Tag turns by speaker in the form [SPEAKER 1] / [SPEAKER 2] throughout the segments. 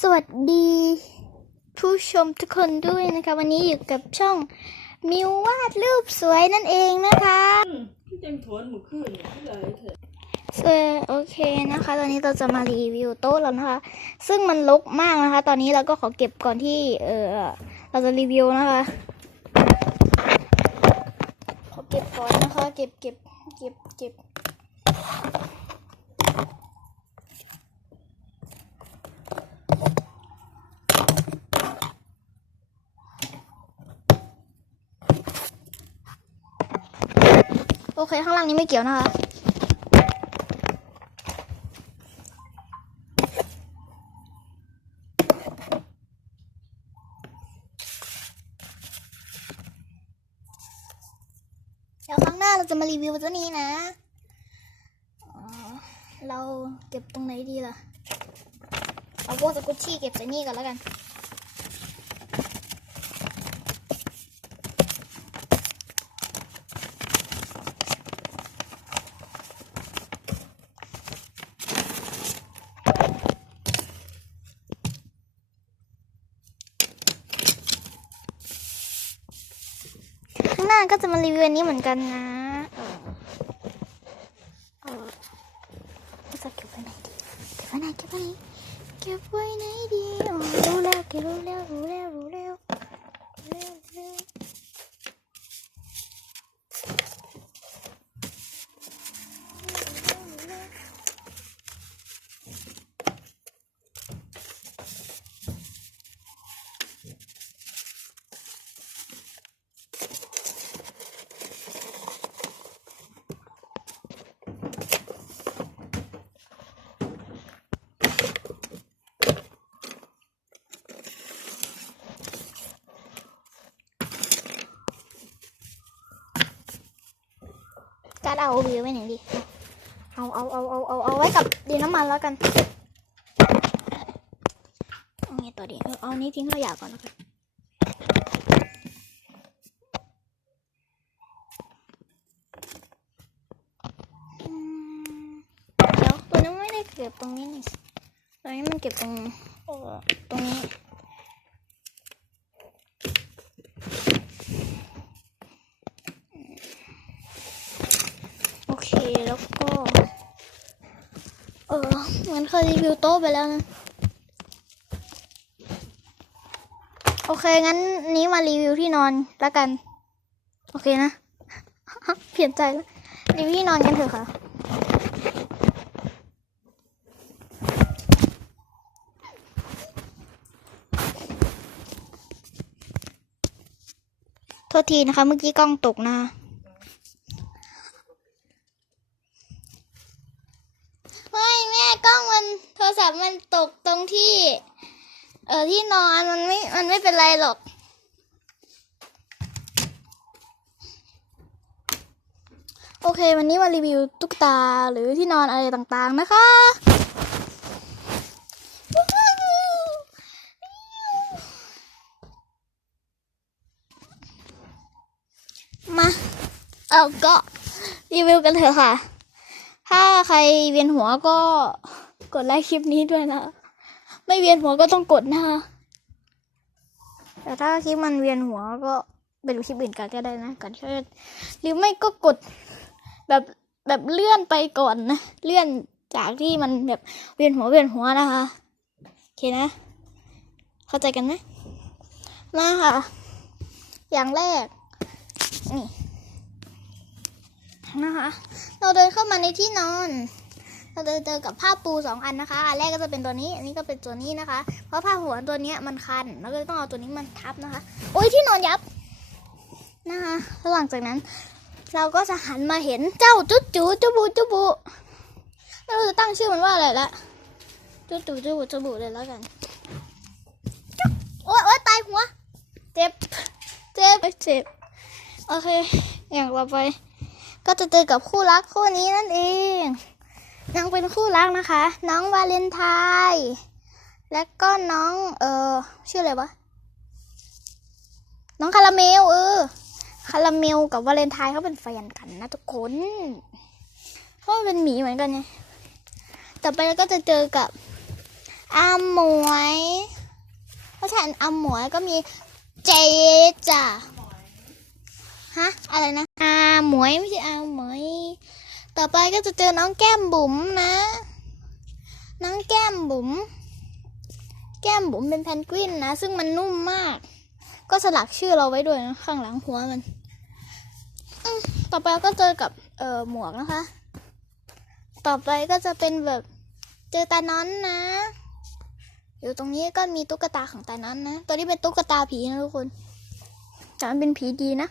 [SPEAKER 1] สวัสดี ผู้ชมทุกคนด้วยนะคะ วันนี้อยู่กับช่องมิววาดรูปสวยนั่นเองนะคะ
[SPEAKER 2] พี่เต็มทวนหมูขึ้นที่เลยเถอะ
[SPEAKER 1] สวยโอเคนะคะ ตอนนี้เราจะมารีวิวโต๊ะแล้วนะคะ ซึ่งมันรกมากนะคะ ตอนนี้เราก็ขอเก็บก่อนที่เออเราจะรีวิวนะคะขอเก็บก่อนนะคะ เก็บเก็บเก็บเก็บ โอเค ข้างล่างนี้ไม่เกี่ยวนะคะเดี๋ยวครั้งหน้าเราจะมารีวิวตัวนี้นะ เราเก็บตรงไหนดีล่ะ เอาพวกสกุชชี่เก็บใส่นี่ก่อนแล้วกัน น้าก็จะมารีวิวอันนี้เหมือนกันนะเออเออจะเก็บไว้ไหนดีเก็บไว้ไหนเก็บไว้ไหนเก็บไว้ไหนดีรู้แล้วเก็บรู้แล้วรู้แล้วรู้แล้วรู้แล้วรู้แล้ว การดเอาวิวไว้ไหนดีเอาเอาเอาเอาเอาเอาไว้กับดินน้ำมันแล้วกันเอาไงต่อดีเออเอานี้ทิ้งขยะก่อนแล้วกันเดี๋ยวตัวนี้ไม่ได้เก็บตรงนี้นี่ตัวนี้มันเก็บตรงตรงนี้ เคแล้วก็ เออเหมือนเคยรีวิวโต๊ะไปแล้วนะ โอเค งั้นนี้มารีวิวที่นอนแล้วกัน โอเคนะ เปลี่ยนใจแล้ว รีวิวที่นอนกันเถอะค่ะโทษทีนะคะ เมื่อกี้กล้องตกนะแม่กล้องมัน โทรศัพท์มันตกตรงที่ เออที่นอนมันไม่ มันไม่เป็นไรหรอกโอเค วันนี้มารีวิวตุ๊กตาหรือที่นอนอะไรต่างๆนะคะ มา เอาก็รีวิวกันเถอะค่ะ ถ้าใครเวียนหัวก็ กดไลค์คลิปนี้ด้วยนะ ไม่เวียนหัวก็ต้องกดนะคะแต่ถ้าคลิปมันเวียนหัวก็ไปดูคลิปอื่นกันก็ได้นะก่อนช่วยหรือไม่ก็กดแบบแบบเลื่อนไปก่อนนะ เลื่อนจากที่มันแบบเวียนหัวเวียนหัวนะคะโอเคนะ เข้าใจกันไหมมาค่ะ อย่างแรก นี่นะคะ เราเดินเข้ามาในที่นอน เราเดินเจอกับผ้าปูสองอันนะคะ อันแรกก็จะเป็นตัวนี้ อันนี้ก็เป็นตัวนี้นะคะ เพราะผ้าหัวตัวนี้มันคัน เราก็ต้องเอาตัวนี้มันทับนะคะ โอ้ยที่นอนยับนะคะแล้วหลังจากนั้น เราก็จะหันมาเห็นเจ้าจุ๊จูจุบูจุบูไม่รู้จะตั้งชื่อมันว่าอะไรละจุ๊จูจุบูจุบูเลยแล้วกันโอ๊ยโอ๊ยตายหัว เจ็บ เจ็บ เจ็บ โอเค อย่างต่อไป ก็จะเจอกับคู่รักคู่นี้นั่นเอง ยังเป็นคู่รักนะคะ น้องวาเลนไทน์และก็น้องเออชื่ออะไรวะน้องคาราเมลเออคาราเมลกับวาเลนไทน์เขาเป็นแฟนกันนะทุกคนเพราะเป็นหมีเหมือนกันไงต่อไปก็จะเจอกับอาหมวยอาหมวยก็มีเจจ้ะฮะอะไรนะอาหมวยไม่ใช่อาหมวย ต่อไปก็จะเจอน้องแก้มบุ๋มนะ น้องแก้มบุ๋ม แก้มบุ๋มเป็นแพนกวินนะ ซึ่งมันนุ่มมาก ก็สลักชื่อเราไว้ด้วยนะข้างหลังหัวมัน ต่อไปก็เจอกับเอ่อหมวกนะคะ ต่อไปก็จะเป็นแบบเจอตานอนนะ อยู่ตรงนี้ก็มีตุ๊กตาของตานอนนะ ตัวนี้เป็นตุ๊กตาผีนะทุกคนแต่มันเป็นผีดีนะ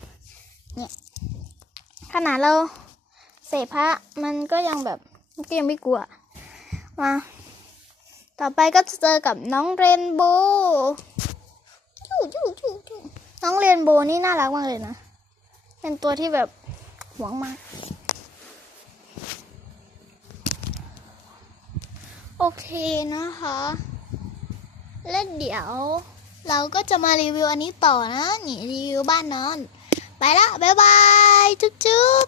[SPEAKER 1] เนี่ยขนาดเรา เสพพระมันก็ยังแบบก็ยังไม่กลัว มา ต่อไปก็จะเจอกับน้องเรนโบว์น้องเรนโบว์นี่น่ารักมากเลยนะ เป็นตัวที่แบบหวงมาก โอเคนะคะ และเดี๋ยวเราก็จะมารีวิวอันนี้ต่อนะ นี่รีวิวบ้านนอน ไปละ บ๊ายบาย จุ๊บจุ๊บ